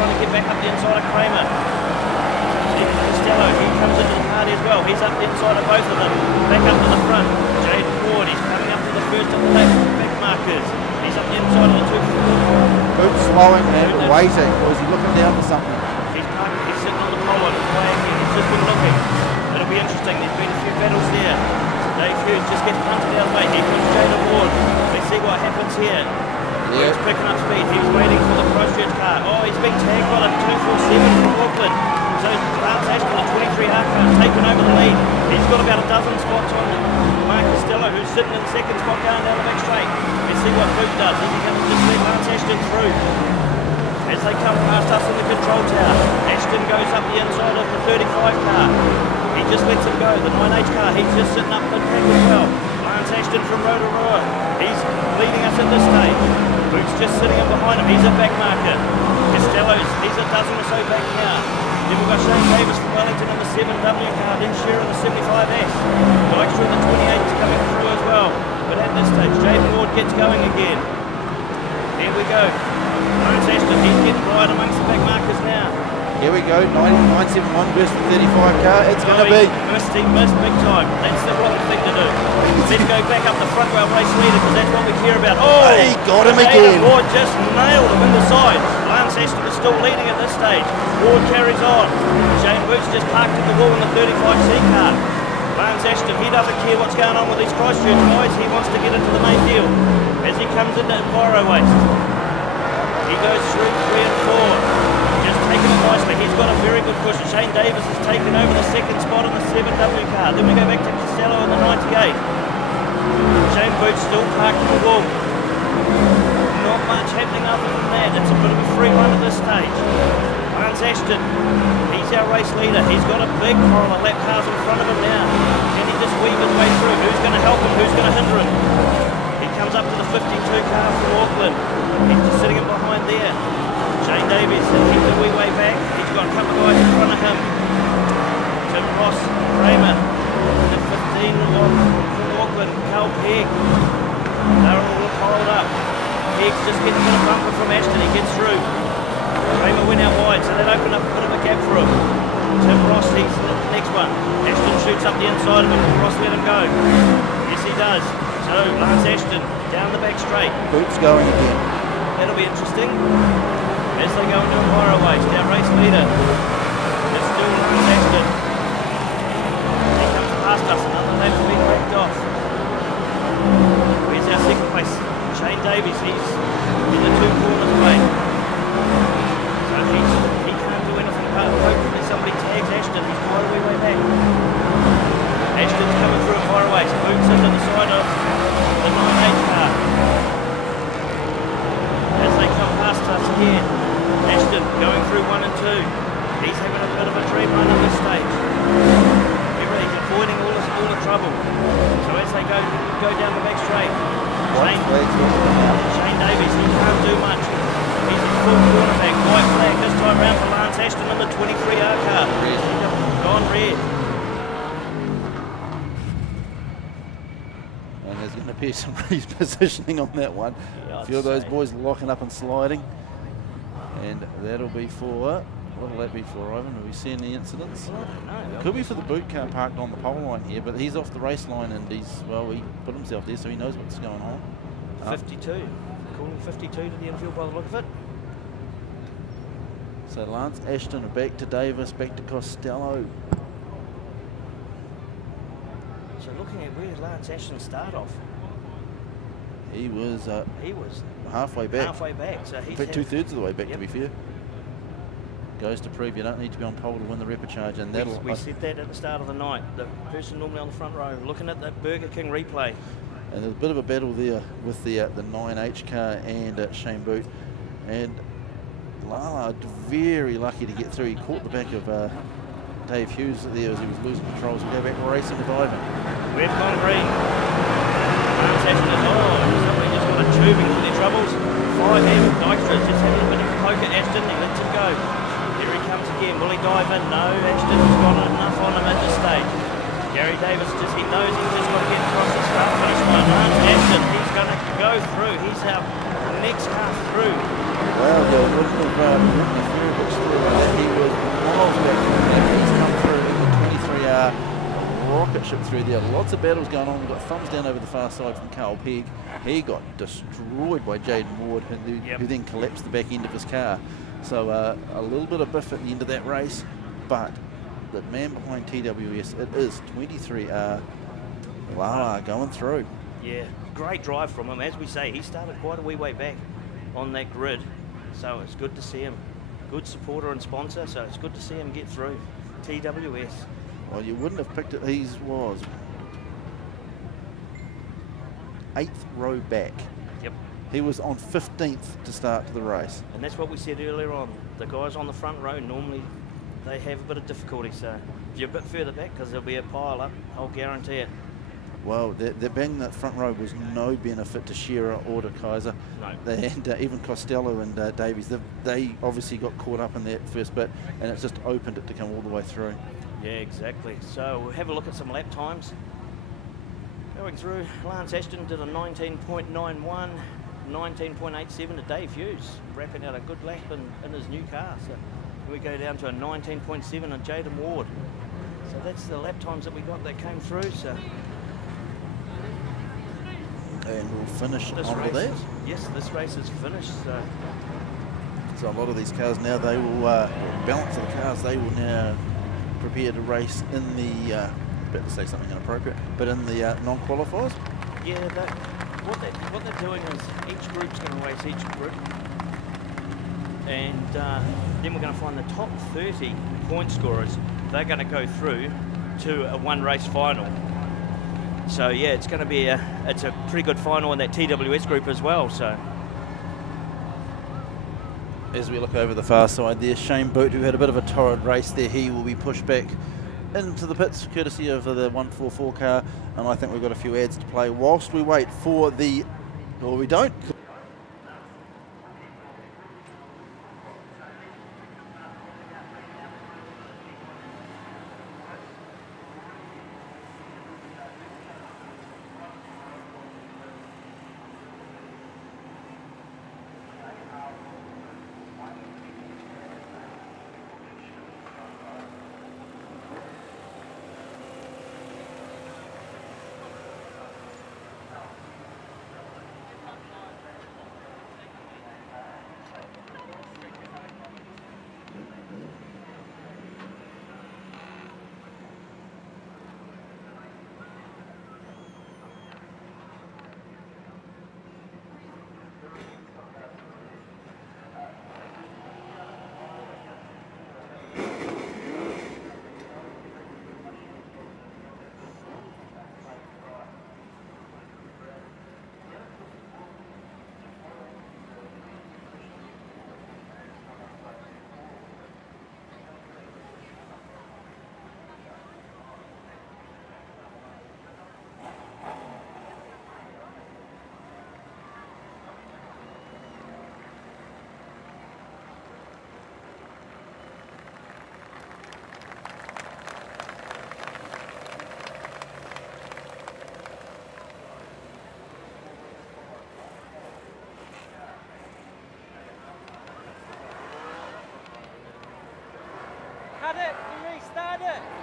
trying to get back up the inside of Kramer. Costello, he comes into the party as well. He's up the inside of both of them. Back up to the front. Jaden Ward, he's coming up to the first of the back markers. He's up the inside of the two. Boot slowing and waiting. Or is he looking down for something? He's sitting on the pole and he's just been looking. It'll be interesting. There's been a few battles there. Dave Hughes just gets punted out of the way. Here comes Jaden Ward. Let's see what happens here. Yeah. He's picking up speed. He's waiting for the Christchurch car. Oh, he's being tagged by the 247 from Auckland. So Lance Ashton, the 23R car, has taken over the lead. He's got about a dozen spots on Mark Costello, who's sitting in the second spot going down the back straight. Let's see what Boot does. Is he going to just let Lance Ashton through? As they come past us in the control tower, Ashton goes up the inside of the 35 car. He just lets him go. The 9H car, he's just sitting up mid-pack as well. Lance Ashton from Rotorua, he's leading us at this stage. Boot's just sitting in behind him. He's a back marker. Costello's, he's a dozen or so back now. Then we've got Shane Davis from Wellington in the 7W car, then Shearer in the 75S. Dykstra in the 28 is coming through as well. But at this stage, Jaden Ward gets going again. Here we go. Lance Ashton, he's getting right amongst the back markers now. Here we go, 971 versus the 35 car. It's going to be. He missed big time. That's the wrong thing to do. Let's go back up the front rail race leader because that's what we care about. Oh, he got him again. Ward just nailed him in the side. Lance Ashton is still leading at this stage. Ward carries on. Shane Boots just parked at the wall in the 35C car. Lance Ashton, he doesn't care what's going on with these Christchurch guys. He wants to get into the main deal as he comes into Enviro Waste. He goes through 3 and 4. Taking it nicely. He's got a very good cushion. Shane Davis has taken over the second spot on the 7W car. Then we go back to Costello on the 98. Shane Boots still parked in the wall. Not much happening other than that. It's a bit of a free run at this stage. Lance Ashton, he's our race leader. He's got a big pile of lap cars in front of him now. Can he just weave his way through? Who's going to help him? Who's going to hinder him? He comes up to the 52 car from Auckland. He's just sitting in behind there. Shane Davies, he's a wee way back. He's got a couple of guys in front of him. Tim Ross, Kramer, the 15 from Auckland, Carl Pegg. They're all piled up. Pegg's just getting a bit of bumper from Ashton. He gets through. Kramer went out wide, so that opened up a bit of a gap for him. Tim Ross, he's the next one. Ashton shoots up the inside of him. Ross let him go. Yes, he does. So Lance Ashton down the back straight. Boots going again. That'll be interesting. As they go into Enviro Waste, our race leader is still Lance Ashton. He comes past us, another lap's been wrecked off. Where's our second place? Shane Davies, he's in the 2 corners away. So he can't do anything apart from hopefully somebody tags Ashton. He's quite a wee way back. Ashton's coming through Enviro Waste, boots into the side of the 9H car. As they come past us again. Ashton going through 1 and 2. He's having a bit of a dream run at this stage. Remember, he's avoiding all the trouble. So as they go down the back straight, Shane Davies, he can't do much. He's a full cornerback. White flag this time round for Lance Ashton in the 23R car. Gone red. And there's going to be some repositioning on that one. Yeah, a few of those boys locking up and sliding. And that'll be for, what'll that be for, Ivan? Have we seen the incidents? I don't know. It could be for the boot car parked on the pole line here, but he's off the race line and he put himself there so he knows what's going on. 52. Calling 52 to the infield by the look of it. So Lance Ashton back to Davis, back to Costello. So looking at where did Lance Ashton start off? He was halfway back. Halfway back. So he's 2/3 of the way back, to be fair. Goes to prove you don't need to be on pole to win the repechage, and that'll. We said that at the start of the night. The person normally on the front row looking at the Burger King replay. And there's a bit of a battle there with the 9H car and Shane Boot, and Lala very lucky to get through. He caught the back of Dave Hughes there as he was losing control. So we go back racing with Ivan. We've gone green. Lance Ashton, somebody just got a tubing for their troubles. 5M, Dykstra just having a bit of a poke at Ashton, he lets him go. Here he comes again, will he dive in? No, Ashton's got enough on him at this stage. Gary Davis, he knows he's just got to get across the start finish line. Lance Ashton, he's going to go through. He's our next car through. Well, you wouldn't have written a fair bit through that. He was miles back from the back. He's come through in the 23R rocket ship through there. Lots of battles going on. We've got thumbs down over the far side from Carl Pegg. He got destroyed by Jaden Ward, who then collapsed the back end of his car. So a little bit of biff at the end of that race, but the man behind TWS, it is 23R. Lala going through. Yeah, great drive from him. As we say, he started quite a wee way back on that grid, so it's good to see him. Good supporter and sponsor, so it's good to see him get through. TWS. Well, you wouldn't have picked it. He was 8th row back. Yep. He was on 15th to start the race. And that's what we said earlier on. The guys on the front row, normally they have a bit of difficulty, so if you're a bit further back, because there'll be a pile up, I'll guarantee it. Well, the bang that front row was no benefit to Shearer or to Kaiser. No. And even Costello and Davies, they obviously got caught up in that first bit, and it's just opened it to come all the way through. Yeah, exactly. So we'll have a look at some lap times. Going through, Lance Ashton did a 19.91, 19.87 to Dave Hughes, wrapping out a good lap in his new car. So we go down to a 19.7 on Jaden Ward. So that's the lap times that we got that came through. So. And we'll finish This on race that. Yes, this race is finished. So a lot of these cars now, they will balance of the cars. They will now prepare to race in the. About to say something inappropriate, but in the non-qualifiers. Yeah, what they're doing is each group's going to race each group, and then we're going to find the top 30 point scorers. They're going to go through to a one-race final. So yeah, it's going to be it's a pretty good final in that TWS group as well. So as we look over the far side there, Shane Boot, who had a bit of a torrid race there, he will be pushed back into the pits courtesy of the 144 car, and I think we've got a few ads to play whilst we wait for the, or we don't. Cut it, you restart it.